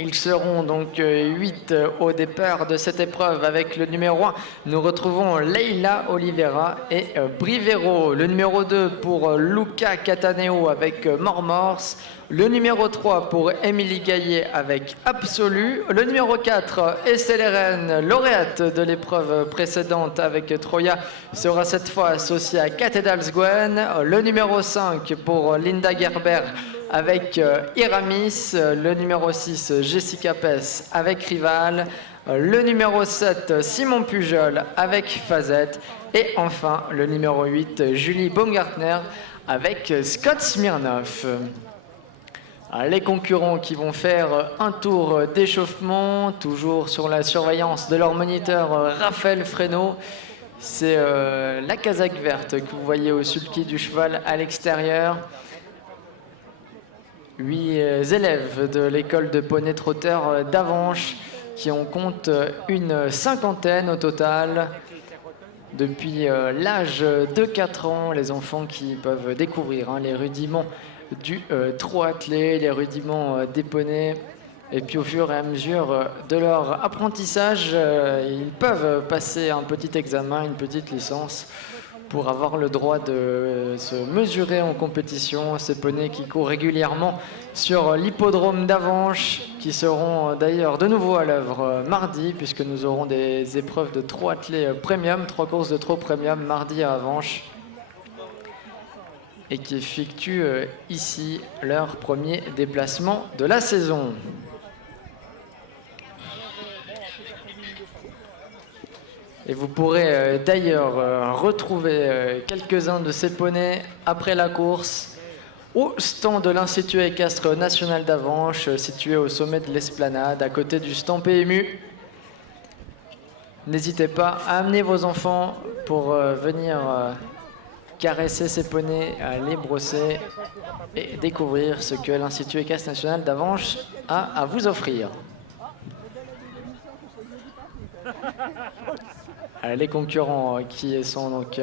Ils seront donc 8 au départ de cette épreuve. Avec le numéro 1, nous retrouvons Leila Oliveira et Brivero. Le numéro 2 pour Luca Cataneo avec Mormors. Le numéro 3 pour Émilie Gaillet avec Absolu. Le numéro 4, Estelle Eren, lauréate de l'épreuve précédente avec Troya, sera cette fois associée à Cathedrals Gwen. Le numéro 5 pour Linda Gerber avec Iramis. Le numéro 6, Jessica Pess avec Rival. Le numéro 7, Simon Pujol avec Fazette. Et enfin, le numéro 8, Julie Baumgartner avec Scott Smirnov. Les concurrents qui vont faire un tour d'échauffement, toujours sur la surveillance de leur moniteur Raphaël Fresneau. C'est la casaque verte que vous voyez au sulky du cheval à l'extérieur. 8 élèves de l'école de poney trotteur d'Avanches qui en comptent une cinquantaine au total. Depuis l'âge de 4 ans, les enfants qui peuvent découvrir les rudiments du trot attelé, les rudiments des poneys. Et puis au fur et à mesure de leur apprentissage, ils peuvent passer un petit examen, une petite licence pour avoir le droit de se mesurer en compétition. Ces poneys qui courent régulièrement sur l'hippodrome d'Avanches, qui seront d'ailleurs de nouveau à l'œuvre mardi, puisque nous aurons des épreuves de trot attelé premium, 3 courses de trot premium mardi à Avanches, et qui effectuent ici leur premier déplacement de la saison. Et vous pourrez d'ailleurs retrouver quelques-uns de ces poneys après la course au stand de l'Institut équestre national d'Avanches, situé au sommet de l'esplanade, à côté du stand PMU. N'hésitez pas à amener vos enfants pour venir caresser ces poneys, les brosser et découvrir ce que l'Institut équestre national d'Avanches a à vous offrir. Les concurrents qui sont donc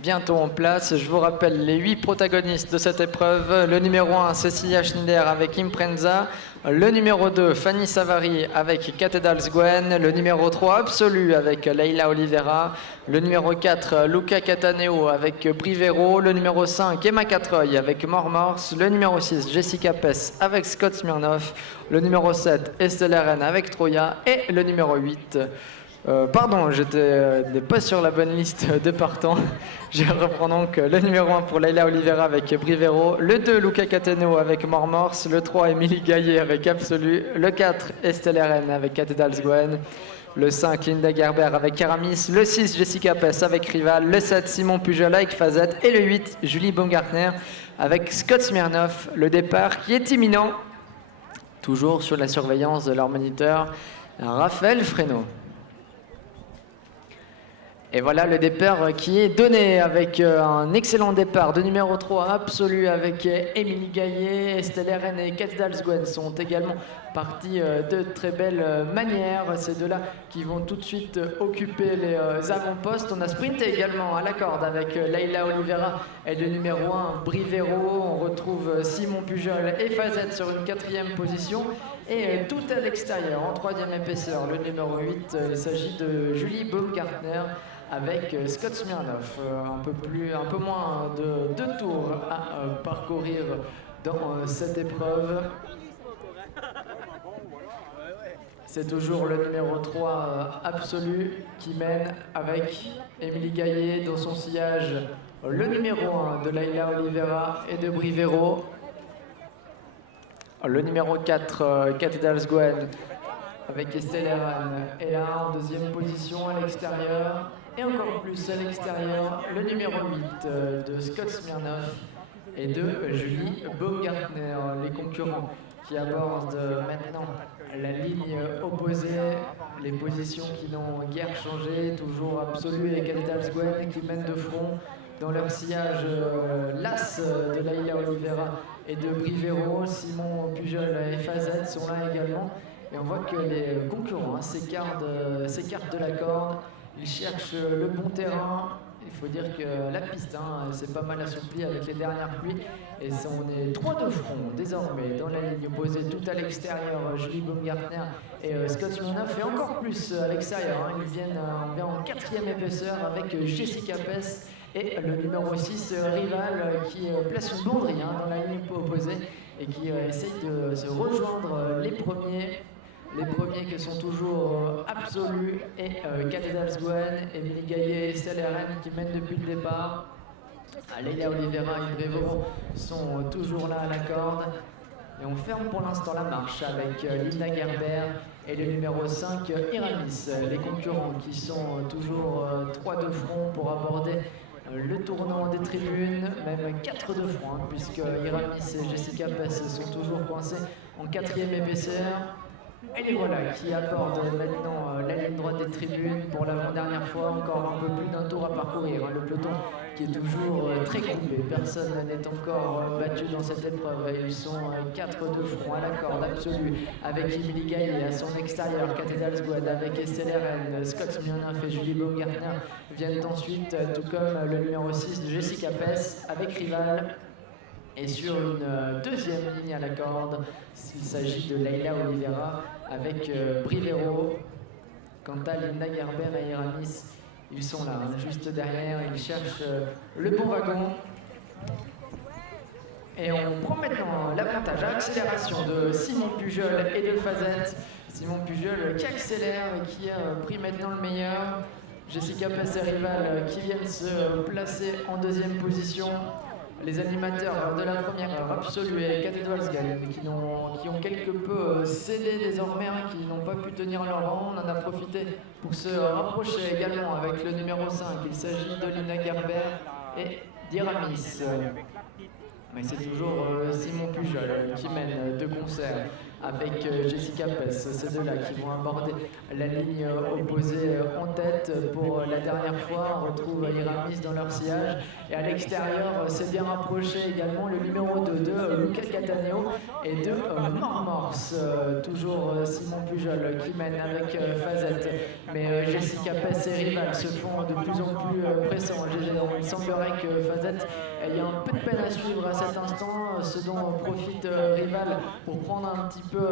bientôt en place. Je vous rappelle les 8 protagonistes de cette épreuve. Le numéro 1, Cecilia Schneider avec Imprenza. Le numéro 2, Fanny Savary avec Cathedrals Gwen. Le numéro 3, Absolu avec Leila Oliveira. Le numéro 4, Luca Cataneo avec Brivero. Le numéro 5, Emma Catreuil avec Mormors. Le numéro 6, Jessica Pess avec Scott Smirnov. Le numéro 7, Estelle Eren avec Troya. Et le numéro 8... pardon, j'étais pas sur la bonne liste de partants. Je reprends donc le numéro 1 pour Leila Oliveira avec Brivero, le 2 Luca Cataneo avec Mormors, le 3 Émilie Gaillet avec Absolu, le 4 Estelle Eren avec Cathedrals Gwen, le 5 Linda Gerber avec Aramis, le 6 Jessica Pess avec Rival, le 7 Simon Pujol avec Fazette et le 8 Julie Baumgartner avec Scott Smirnov. Le départ qui est imminent, toujours sur la surveillance de leur moniteur Raphaël Fresneau. Et voilà le départ qui est donné avec un excellent départ de numéro 3 Absolu avec Émilie Gaillet. Estelle Eren et Cathedrals Gwen sont également partis de très belle manière. Ces deux-là qui vont tout de suite occuper les avant-postes. On a sprinté également à la corde avec Leila Oliveira et le numéro 1 Brivero. On retrouve Simon Pujol et Fazette sur une 4e position. Et tout à l'extérieur, en 3e épaisseur, le numéro 8, il s'agit de Julie Baumgartner avec Scott Smirnov. Un peu moins de 2 tours à parcourir dans cette épreuve. C'est toujours le numéro 3 Absolu qui mène avec Émilie Gaillet dans son sillage. Le numéro 1 de Leila Oliveira et de Brivero. Le numéro 4 Cathedrals Gwen avec Estelle Eren est là en 2e position à l'extérieur. Et encore plus à l'extérieur, le numéro 8 de Scott Smirnov et de Julie Baumgartner. Les concurrents qui abordent maintenant la ligne opposée, les positions qui n'ont guère changé, toujours Absolu et Cathedrals Gwen qui mènent de front dans leur sillage l'As de Leila Oliveira et de Brivero. Simon Pujol et Fazette sont là également. Et on voit que les concurrents s'écartent de la corde. Ils cherchent le bon terrain Il faut dire que la piste s'est pas mal assouplie avec les dernières pluies. Et on est 3 de front désormais dans la ligne opposée, tout à l'extérieur. Julie Baumgartner et Scott Smirnoff, et encore plus à l'extérieur. Ils viennent en 4e épaisseur avec Jessica Pes et le numéro 6, Rival, qui place une banderie dans la ligne opposée et qui essaye de se rejoindre les premiers. Les premiers qui sont toujours absolus et Cathédrale Gwen, Émilie Gaillet et Estelle Eren qui mènent depuis le départ. Leila Oliveira et Brevo sont toujours là à la corde. Et on ferme pour l'instant la marche avec Linda Gerber et le numéro 5, Iramis. Les concurrents qui sont toujours 3 de front pour aborder le tournant des tribunes, même 4 de front, puisque Iramis et Jessica Pes sont toujours coincés en 4e épaisseur. Et les voilà qui abordent maintenant la ligne droite des tribunes pour l'avant-dernière fois, encore un peu plus d'un tour à parcourir. Le peloton qui est toujours très coupé, personne n'est encore battu dans cette épreuve. Ils sont 4 de front à la corde absolue avec Émilie Gaillet à son extérieur, Cathédrale Gwen avec Estelle Eren, Scott Smirnoff et Julie Baumgartner viennent ensuite, tout comme le numéro 6 de Jessica Pes avec Rival. Et sur une deuxième ligne à la corde, il s'agit de Leila Oliveira avec Brivero. Quant à Linda Gerber et Iramis, ils sont là, juste derrière, ils cherchent le bon wagon. Et on prend maintenant l'avantage à accélération de Simon Pujol et de Fazette. Simon Pujol qui accélère et qui a pris maintenant le meilleur. Jessica Pes et Rival qui viennent se placer en deuxième position. Les animateurs de la première heure absolue et Cathédrale Gwen qui ont quelque peu cédé désormais, qui n'ont pas pu tenir leur rang. On en a profité pour se rapprocher également avec le numéro 5. Il s'agit de Linda Gerber et d'Iramis. Mais c'est toujours Simon Pujol qui mène de concert avec Jessica Pes. Ces deux-là qui vont aborder la ligne opposée en tête pour la dernière fois. On retrouve Iramis dans leur sillage. Et à l'extérieur, c'est bien rapproché également le numéro 2 de Luca Cataneo et de Mormors. Toujours Simon Pujol qui mène avec Fazette. Mais Jessica Pes et Rival se font de plus en plus pressants. Il semblerait que Fazette ait un peu de peine à suivre à cet instant, ce dont profite Rival pour prendre un petit peu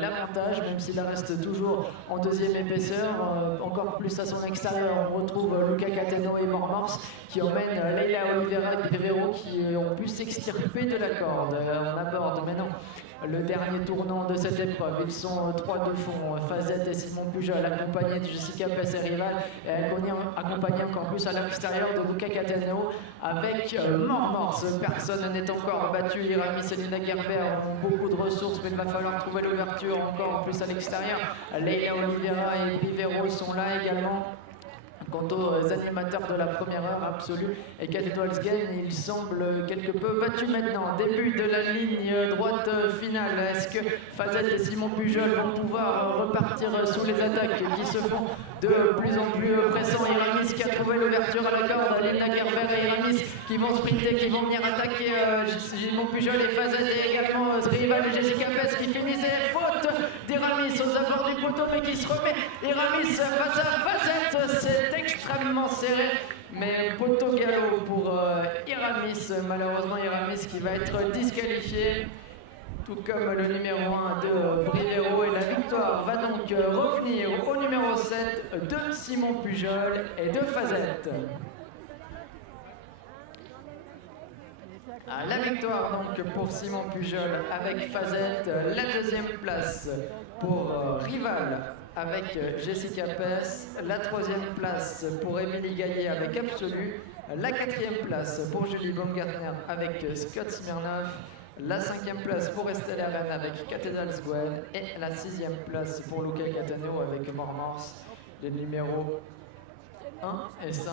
l'avantage, même s'il reste toujours en deuxième épaisseur. Encore plus à son extérieur, on retrouve Luca Cateno et Mormors qui emmènent Leila Oliveira et Brivero qui ont pu s'extirper de la corde. On aborde maintenant le dernier tournant de cette épreuve. Ils sont 3 de fond, Fazette et Simon Pujol, accompagnés de Jessica Pes et Rival, et accompagnés encore plus à l'extérieur de Luca Cataneo avec Mormors. Personne n'est encore battu. Iramis et Linda Gerber ont beaucoup de ressources, mais il va falloir trouver l'ouverture encore plus à l'extérieur. Leila Oliveira et Brivero sont là également. Quant aux animateurs de la première heure absolue et Cathédrale Gwen, ils semblent quelque peu battus maintenant. Début de la ligne droite finale. Est-ce que Fazette et Simon Pujol vont pouvoir repartir sous les attaques qui se font de plus en plus pressants? Iramis qui a trouvé l'ouverture à la corde. Linda Gerber et Iramis qui vont sprinter, qui vont venir attaquer Simon Pujol et Fazette, et également Rival et Jessica Pes qui finissent. Et faute d'Iramis aux abords du poteau, mais qui se remet. Iramis face à Fazette, c'est extrêmement serré, mais poteau galop pour Iramis. Malheureusement, Iramis qui va être disqualifié, tout comme le numéro 1 de Brivero. Et la victoire va donc revenir au numéro 7 de Simon Pujol et de Fazette. La victoire donc pour Simon Pujol avec Fazette, la deuxième place pour Rival avec Jessica Pes, la troisième place pour Émilie Gaillet avec Absolu, la quatrième place pour Julie Baumgartner avec Scott Smirnoff, la cinquième place pour Estelle Eren avec Cathédrale Gwen et la sixième place pour Luca Cataneo avec Mormors. Les numéros 1 et 5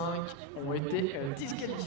ont été disqualifiés.